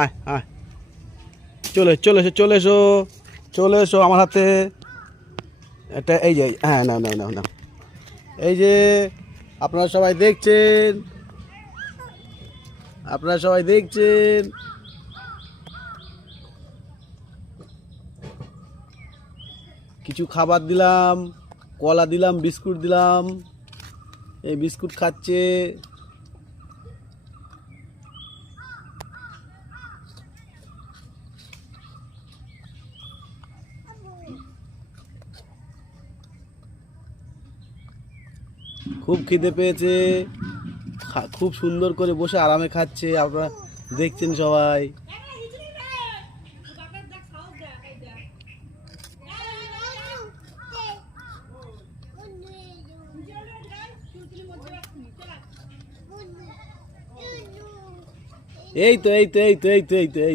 আয় আয়, চলে চলে এসো চলে এসো চলে এসো আমার হাতে। এটা এই যে, হ্যাঁ নাও নাও নাও নাও, এই যে আপনারা সবাই দেখছেন, আপনারা সবাই দেখছেন। কিছু খাবার দিলাম, কলা দিলাম, বিস্কুট দিলাম, এই বিস্কুট খাচ্ছে। খুব খিদে পেয়েছে, খুব সুন্দর করে বসে আরামে খাচ্ছে, আপনারা দেখছেন সবাই। এই তো এই তো এই তো এই তো এই তো এই